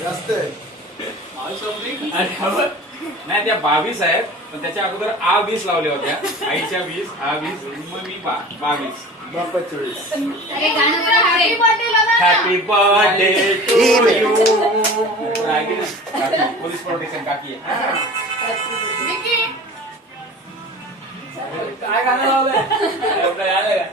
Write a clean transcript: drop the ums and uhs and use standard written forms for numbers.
जास्त नाही त्या 22 आहेत पण त्याच्या अगोदर आ 20 लावल्या होत्या आईच्या 20 आ 20 मग मी 22 25 happy birthday to you police protection काकी काय गाणं लावलंय